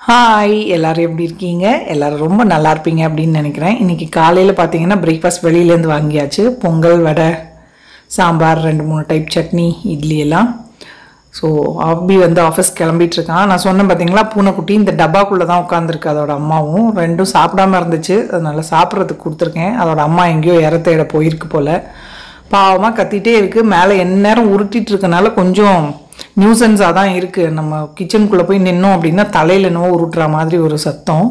Hi எல்லாரும் எப்படி இருக்கீங்க? எல்லாரும் ரொம்ப நல்லா இருப்பீங்க அப்படின்னு நினைக்கிறேன். இன்றைக்கி காலையில் பார்த்தீங்கன்னா பிரேக்ஃபாஸ்ட் வெளியிலேருந்து வாங்கியாச்சு. பொங்கல், வடை, சாம்பார், 2-3 டைப் சட்னி, இட்லி எல்லாம். ஸோ அபி வந்து ஆஃபீஸ் கிளம்பிட்டுருக்கான். நான் சொன்னேன் பார்த்தீங்களா, பூனைக்குட்டி இந்த டப்பாக்குள்ளே தான் உட்காந்துருக்கு. அதோட அம்மாவும் ரெண்டும் சாப்பிடாம இருந்துச்சு. அதனால் சாப்பிட்றதுக்கு கொடுத்துருக்கேன். அதோட அம்மா எங்கேயோ தேட போயிருக்கு போல். பாவமாக கத்திகிட்டே இருக்குது. மேலே எந்நேரம் உருட்டிகிட்டு இருக்கனால கொஞ்சம் நியூசன்ஸாக தான் இருக்குது. நம்ம கிச்சனுக்குள்ளே போய் நின்னோம் அப்படின்னா தலையில் என்னவோ உருட்டுற மாதிரி ஒரு சத்தம்.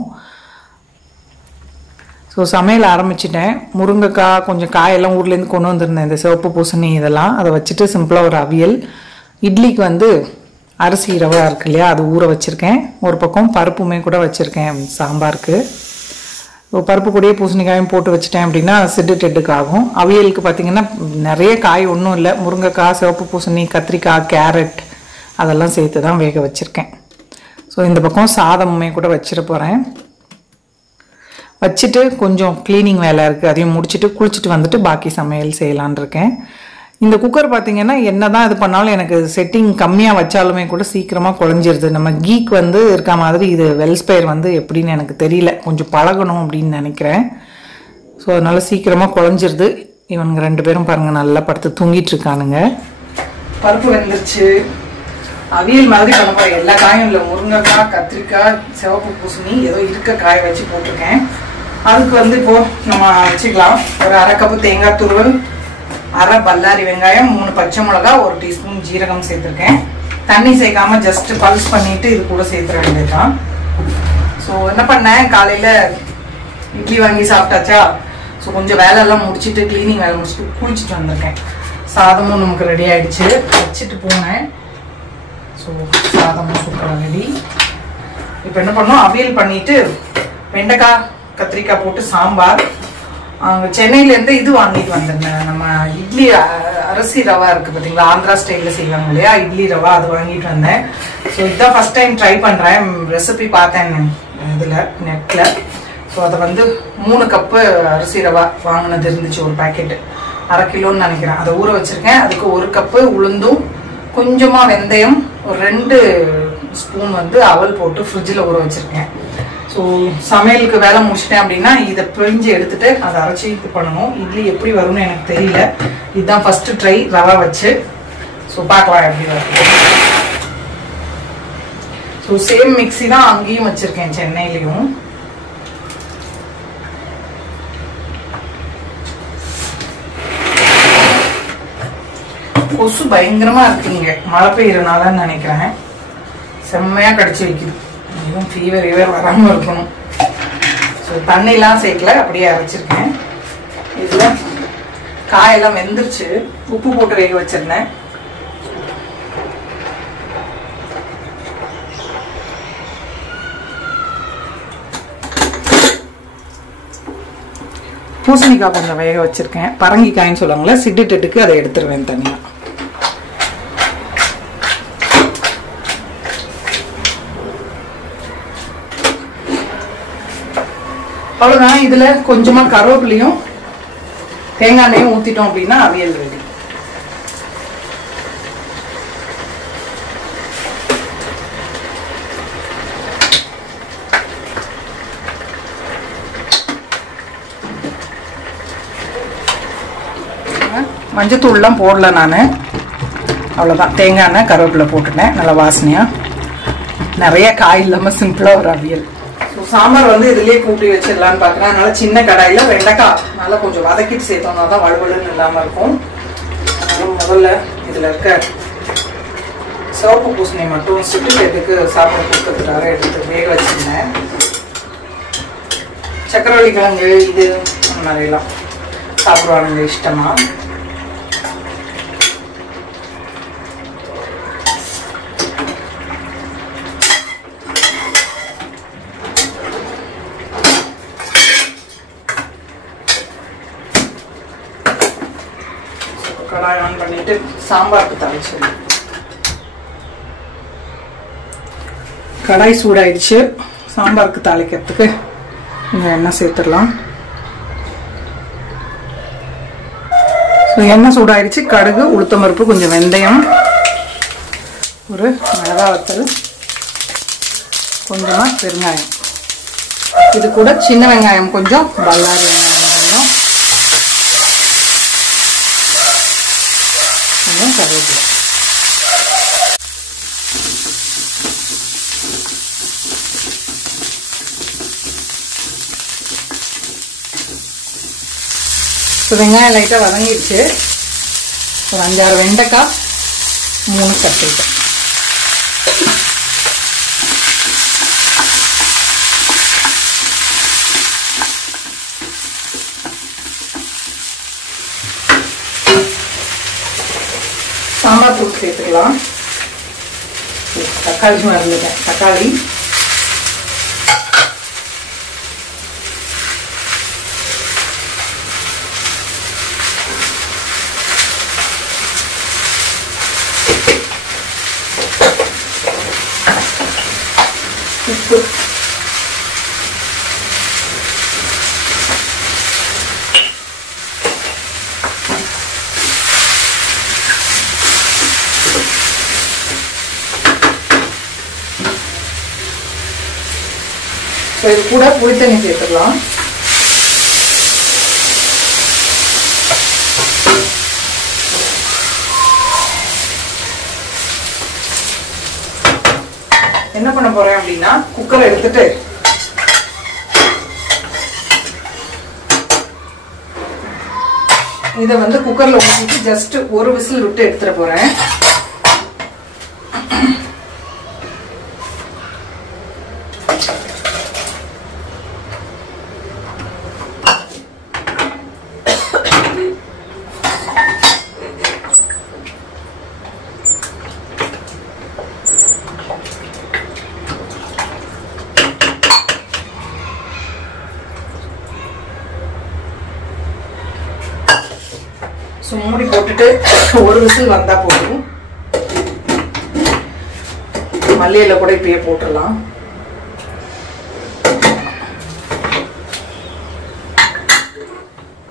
ஸோ சமையல் ஆரம்பிச்சிட்டேன். முருங்கைக்காய், கொஞ்சம் காயெல்லாம் ஊர்லேருந்து கொண்டு வந்திருந்தேன், இந்த சிவப்பு பூசணி இதெல்லாம். அதை வச்சுட்டு சிம்பிளாக ஒரு அவியல். இட்லிக்கு வந்து அரிசி ரவை இருக்கு இல்லையா, அது ஊற வச்சுருக்கேன். ஒரு பக்கம் பருப்புமே கூட வச்சுருக்கேன் சாம்பாருக்கு. பருப்பு கூடயே பூசணிக்காயும் போட்டு வச்சுட்டேன் அப்படின்னா சிட்டு ஆகும். அவியலுக்கு பார்த்திங்கன்னா நிறைய காய் ஒன்றும் இல்லை. முருங்கைக்காய், சிவப்பு பூசணி, கத்திரிக்காய், கேரட் அதெல்லாம் சேர்த்து தான் வேக வச்சுருக்கேன். ஸோ இந்த பக்கம் சாதமுமே கூட வச்சிட போகிறேன். வச்சுட்டு கொஞ்சம் க்ளீனிங் வேலை இருக்குது, அதையும் முடிச்சுட்டு குளிச்சுட்டு வந்துட்டு பாக்கி சமையல் செய்யலான் இருக்கேன். இந்த குக்கர் பார்த்திங்கன்னா என்ன தான் இது பண்ணாலும் எனக்கு செட்டிங் கம்மியாக வச்சாலுமே கூட சீக்கிரமாக குழஞ்சிருது. நம்ம கீக் வந்து இருக்க மாதிரி இது வெல்ஸ்பயர் வந்து எப்படின்னு எனக்கு தெரியல, கொஞ்சம் பழகணும் அப்படின்னு நினைக்கிறேன். ஸோ அதனால் சீக்கிரமாக குழஞ்சிருது. இவனுங்க 2 பேரும் பாருங்கள் நல்லா படுத்து தூங்கிட்டு இருக்கானுங்க. பருப்பு வெந்துருச்சு. அவியல் மாதிரி பண்ண போகிறேன். எல்லா காயும் இல்லை, முருங்கைக்காய், கத்திரிக்காய், சிவப்பு பூசணி, ஏதோ இருக்க காய வச்சு போட்டிருக்கேன். அதுக்கு வந்து இப்போது நம்ம வச்சுக்கலாம். ஒரு 1/2 கப்பு தேங்காய் துருவல், 1/2 பல்லாரி வெங்காயம், 3 பச்சை மிளகா, 1 டீஸ்பூன் ஜீரகம் சேர்த்துருக்கேன். தண்ணி சேர்க்காம ஜஸ்ட் பல்ஸ் பண்ணிட்டு இது கூட சேர்த்துற வேண்டியதுதான். ஸோ என்ன பண்ணேன், காலையில் இட்லி வாங்கி சாப்பிட்டாச்சா. ஸோ கொஞ்சம் வேலையெல்லாம் முடிச்சுட்டு, கிளீனிங் வேலை முடிச்சுட்டு குளிச்சுட்டு வந்திருக்கேன். சாதமும் நமக்கு ரெடி ஆகிடுச்சு. வச்சுட்டு போனேன். ஸோ சாதமும் சூப்பராக ரெடி. இப்போ என்ன பண்ணோம், அவியல் பண்ணிட்டு வெண்டைக்காய், கத்திரிக்காய் போட்டு சாம்பார். அங்கே சென்னையிலேருந்து இது வாங்கிட்டு வந்திருந்தேன். நம்ம இட்லி அரிசி ரவா இருக்குது பார்த்தீங்களா, ஆந்திரா ஸ்டைலில் செய்வாங்க இல்லையா, இட்லி ரவா, அது வாங்கிட்டு வந்தேன். ஸோ இதுதான் ஃபஸ்ட் டைம் ட்ரை பண்ணுறேன். ரெசிபி பார்த்தேன் இதில் நெட்டில். ஸோ அதை வந்து 3 கப்பு அரிசி ரவா வாங்கினது இருந்துச்சு, ஒரு பேக்கெட்டு 1/2 கிலோன்னு நினைக்கிறேன். அதை ஊற வச்சுருக்கேன். அதுக்கு 1 கப்பு உளுந்தும், கொஞ்சமாக வெந்தயம், ஒரு 2 ஸ்பூன் வந்து அவல் போட்டு ஃப்ரிட்ஜில் ஊற வச்சுருக்கேன். ஸோ சமையலுக்கு வேலை முடிச்சிட்டேன் அப்படின்னா இதை பிழிஞ்சு எடுத்துட்டு அதை அரைச்சி இது பண்ணணும். இட்லி எப்படி வரும்னு எனக்கு தெரியல. இதுதான் ஃபஸ்ட்டு ட்ரை ரவா வச்சு. ஸோ பார்க்கலாம் எப்படி வரும். ஸோ சேம் மிக்ஸி தான் அங்கேயும் வச்சுருக்கேன், சென்னையிலையும். கொசு பயங்கரமாக இருக்குங்க, மழை பெய்யறனாலன்னு நினைக்கிறேன். செம்மையாக கடிச்சு வைக்குது. இதுவும் ஃபீவர் வராமல் இருக்கணும். ஸோ தண்ணிலாம் சேர்க்கல, அப்படியே அரைச்சிருக்கேன். இதில் காயெல்லாம் வெந்துருச்சு. உப்பு போட்டு வேக வச்சிருந்தேன். பூசணிக்காய் கொஞ்சம் வேக வச்சிருக்கேன். பரங்கிக்காய்ன்னு சொல்லுவாங்களே, சிட்டுக்கு அதை எடுத்துருவேன் தனியாக. அவ்வளோதான். இதில் கொஞ்சமாக கருவேப்பிலையும் தேங்காய் எண்ணெயும் ஊற்றிட்டோம் அப்படின்னா அவியல் ரெடி. மஞ்சத்தூள்லாம் போடல நான். அவ்வளோதான், தேங்காய் எண்ணெய், கருவேப்பிலை போட்டுட்டேன். நல்லா வாசனையாக, நிறைய காய் இல்லாமல் சிம்பிளாக ஒரு அவியல். சாம்பார் வந்து இதுலயே கூட்டி வச்சிடலான்னு பாக்குறேன். அதனால சின்ன கடாயில வெண்டைக்காய் நல்லா கொஞ்சம் வதக்கிட்டு சேர்த்தோம்னா தான் வலுவலுன்னு இல்லாம இருக்கும். அதனால முதல்ல இதுல இருக்க சிவப்பு பூசணி மட்டும் சிட்டுக்கு சாப்பிட கொடுக்கறதுக்காக எடுத்து வேக வச்சிருந்தேன். சக்கரவள்ளி கிழங்கு இது நிறையலாம் சாப்பிடுவானுங்க இஷ்டமா. கடாய் ஆன் பண்ணிட்டு சாம்பாருக்கு தாளிச்சிடலாம். கடாய் சூடாயிடுச்சு. சாம்பாருக்கு தாளிக்கிறதுக்கு எண்ணெய் சேர்த்துடலாம். எண்ணெய் சூடாயிடுச்சு. கடுகு, உளுத்தம்பருப்பு, கொஞ்சம் வெந்தயம், ஒரு மிளகாய் வத்தல், கொஞ்சமாக பெருங்காயம், இது கூட சின்ன வெங்காயம் கொஞ்சம், பல்லாரி வெங்காயம் கொஞ்சம், கொஞ்சம் கருவேப்பிலை. வெங்காயம் லைட்டாக வதங்கிடுச்சு. ஒரு 5-6 வெண்டைக்காய், 3 கத்திரிக்காய். சாம்பார் தூள் சேர்த்துக்கலாம். தக்காளி மறந்துட்டேன், தக்காளி, உப்பு, இது கூட புளித்தண்ணி சேர்த்துக்கலாம். என்ன பண்ண போறேன் அப்படின்னா, குக்கரை எடுத்துட்டு இதை வந்து குக்கர்ல ஊற்றிட்டு ஜஸ்ட் ஒரு விசில் விட்டு எடுத்துட போறேன். மூடி போட்டுட்டு ஒரு விசில் வந்தா போதும். மல்லியில கூட இப்பயே போட்டுடலாம்.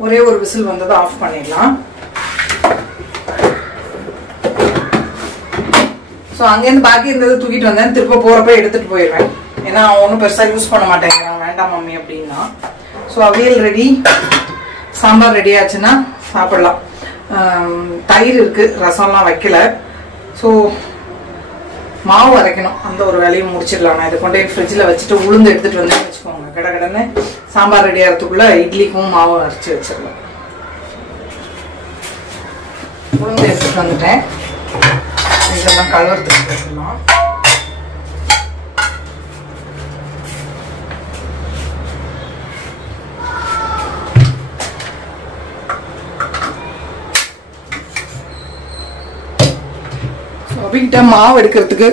ஒரே ஒரு விசில் வந்ததை ஆஃப் பண்ணிடலாம். ஸோ அங்கேருந்து பாக்கி இருந்தது தூக்கிட்டு வந்தேன். திரும்ப போறப்ப எடுத்துட்டு போயிடுவேன். ஏன்னா ஒன்றும் பெருசா யூஸ் பண்ண மாட்டேங்கிறான், வேண்டாம் மம்மி அப்படின்னா. ஸோ அவியல் ரெடி, சாம்பார் ரெடி ஆச்சுன்னா சாப்பிடலாம். தயிர் இருக்கு, ரசம்லாம் வைக்கல. ஸோ மாவு அரைக்கணும், அந்த ஒரு வேலையை முடிச்சிடலாம். நான் இதை கொண்டு போய் ஃப்ரிட்ஜில் வச்சுட்டு உளுந்து எடுத்துட்டு வந்தேன்னு வச்சுக்கோங்க, கடகடன்னு சாம்பார் ரெடி ஆகிறதுக்குள்ள இட்லிக்கும் மாவு அரைச்சி வச்சிடலாம். உளுந்து எடுத்துட்டு வந்துட்டேன். இதெல்லாம் கலவரத்துக்கு வச்சிடலாம். மாவு எடுக்கிறதுக்கு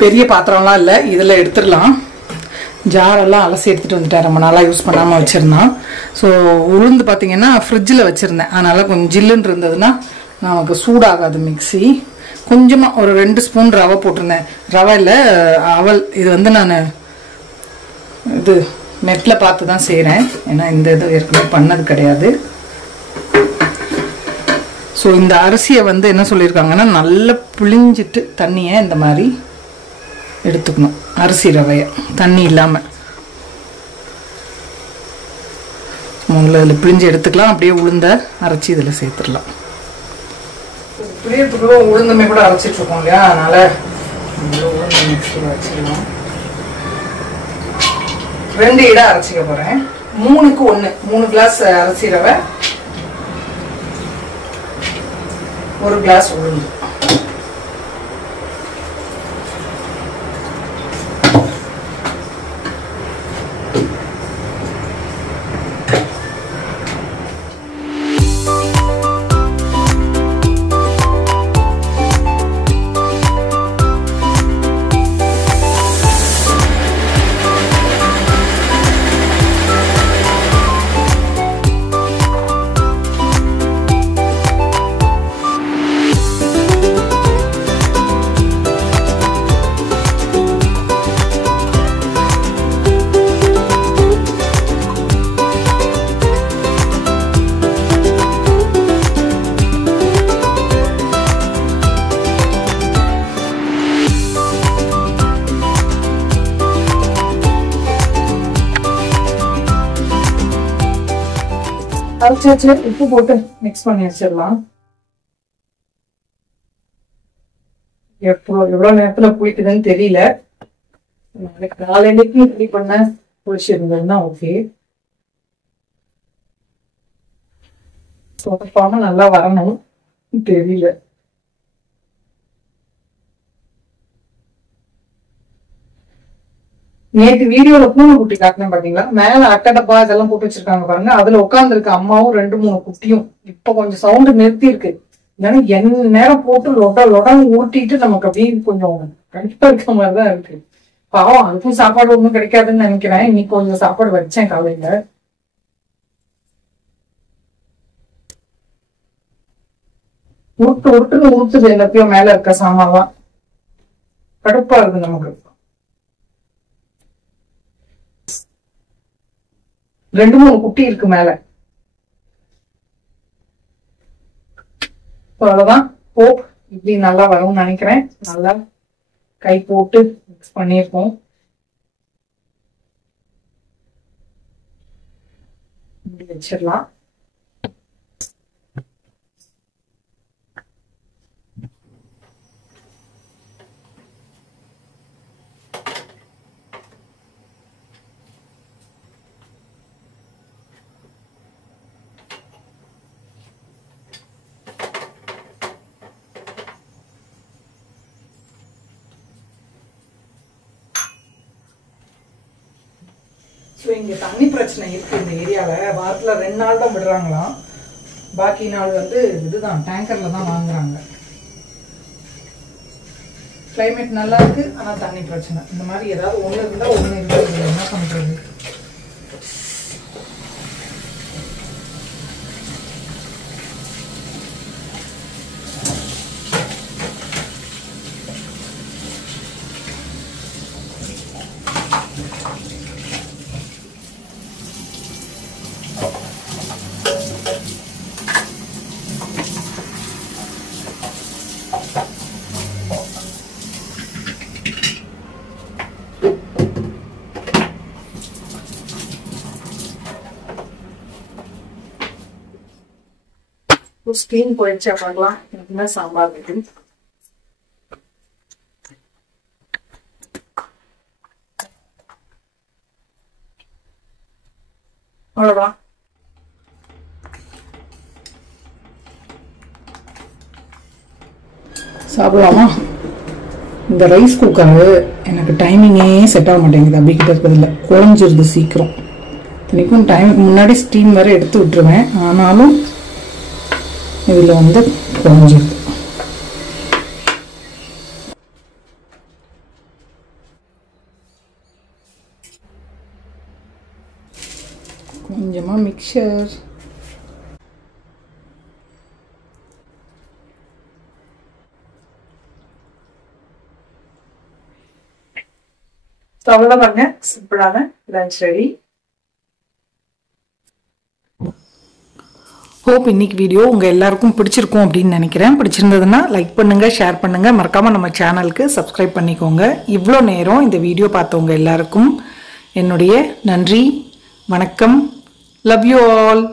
பெரிய பாத்திரம்லாம் இல்லை, இதில் எடுத்துடலாம். ஜாரெல்லாம் அலசி எடுத்துகிட்டு வந்துட்டேன், ரொம்ப நாளாக யூஸ் பண்ணாமல் வச்சுருந்தான். ஸோ உளுந்து பார்த்தீங்கன்னா ஃப்ரிட்ஜில் வச்சுருந்தேன், அதனால் கொஞ்சம் ஜில்லுன்னு இருந்ததுன்னா நமக்கு சூடாகாது மிக்ஸி. கொஞ்சமாக ஒரு 2 ஸ்பூன் ரவை போட்டிருந்தேன். ரவை இல்லை, அவல். இது வந்து நான் இது நெட்டில் பார்த்து தான் செய்கிறேன், ஏன்னா இந்த இது ஏற்கனவே பண்ணது கிடையாது. ஸோ இந்த அரிசியை வந்து என்ன சொல்லியிருக்காங்கன்னா, நல்லா புளிஞ்சிட்டு தண்ணியை இந்த மாதிரி எடுத்துக்கணும். அரிசி ரவையை தண்ணி இல்லாமல் முதல்ல இதில் பிழிஞ்சு எடுத்துக்கலாம். அப்படியே உளுந்த அரைச்சி இதில் சேர்த்துடலாம். பிழியத்துக்குள்ள உளுந்தமே கூட அரைச்சிட்டு இருக்கோம் இல்லையா, அதனால உளுந்து மிக்ஸியில் வச்சிடலாம். 2 இடம் அரைச்சிக்க போகிறேன். 3க்கு 1, 3 கிளாஸ் அரிசி ரவை, 1 கிளாஸ் உளுந்து. அரைச்சி வச்சு உப்பு போட்டு மிக்ஸ் பண்ணி வச்சிடலாம். எவ்வளவு நேரத்துல புளிக்குதுன்னு தெரியல. காலையிலேக்கு ரெடி பண்ண புளிச்சிருந்ததுன்னா ஓகே. சொதப்பாம நல்லா வரணும். தெரியல. நேற்று வீடியோல பூனை குட்டி காட்டினேன் பாத்தீங்களா, மேல அட்டடப்பா இதெல்லாம் போட்டு வச்சிருக்காங்க பாருங்க, அதுல உட்கார்ந்து இருக்க அம்மாவும் 2-3 குட்டியும். இப்ப கொஞ்சம் சவுண்ட் நிறுத்தி இருக்கு. ஏன்னா என்ன நேரம் போட்டு லொடன்னு ஊட்டிட்டு நமக்கு அப்படியே கொஞ்சம் கண்டிப்பா இருக்க மாதிரிதான் இருக்கு. பாவம், அதுக்கும் சாப்பாடு ஒண்ணும் கிடைக்காதுன்னு நினைக்கிறேன். இன்னைக்கு கொஞ்சம் சாப்பாடு வச்சேன் காலையில. உருட்டுன்னு உருட்டுது எல்லாத்தையும் மேல இருக்க சாமான். கடுப்பா இருக்கு நமக்கு. 2-3 குட்டி இருக்கு மேல. அவ்வளவுதான். ஹோப் இப்படி நல்லா வரும்னு நினைக்கிறேன். நல்லா கை போட்டு மிக்ஸ் பண்ணிருக்கோம். இப்படி வச்சிடலாம். இங்க தண்ணி பிரச்சனை இருக்கு இந்த ஏரியால. வாரத்துல 2 நாள் தான் விடுறாங்களாம். பாக்கி நாள் வந்து இதுதான் டேங்கர்ல தான் வாங்குறாங்க. கிளைமேட் நல்லா இருக்கு, ஆனா தண்ணி பிரச்சனை. இந்த மாதிரி ஏதாவது ஒண்ணு இருந்தா ஒண்ணு இருக்கு. என்ன பண்றது? ஸ்கிரீன் போயிடுச்சா பார்க்கலாம். என்ன சாம்பார் இருக்கு. அவ்வளோதான். சாப்பிடலாமா? இந்த ரைஸ் குக்கர் எனக்கு டைமிங்கே செட் ஆக மாட்டேங்குது. அப்படி கிட்ட இருக்கிறதுல குழஞ்சிருது சீக்கிரம். இத்தனைக்கும் டைம் முன்னாடி ஸ்டீம் வேற எடுத்து விட்டுருவேன். ஆனாலும் இதுல வந்து குழஞ்சிருது. கொஞ்சமா மிக்சர், அவ்வளவுதான் பாருங்க. சிம்பிளான லஞ்ச் ரெடி. ஹோப் இன்னைக்கு வீடியோ உங்கள் எல்லாருக்கும் பிடிச்சிருக்கும் அப்படின்னு நினைக்கிறேன். பிடிச்சிருந்ததுன்னா லைக் பண்ணுங்கள், ஷேர் பண்ணுங்கள், மறக்காமல் நம்ம சேனலுக்கு சப்ஸ்கிரைப் பண்ணிக்கோங்க. இவ்வளோ நேரம் இந்த வீடியோ பார்த்தவங்க எல்லாருக்கும் என்னுடைய நன்றி, வணக்கம். Love you all.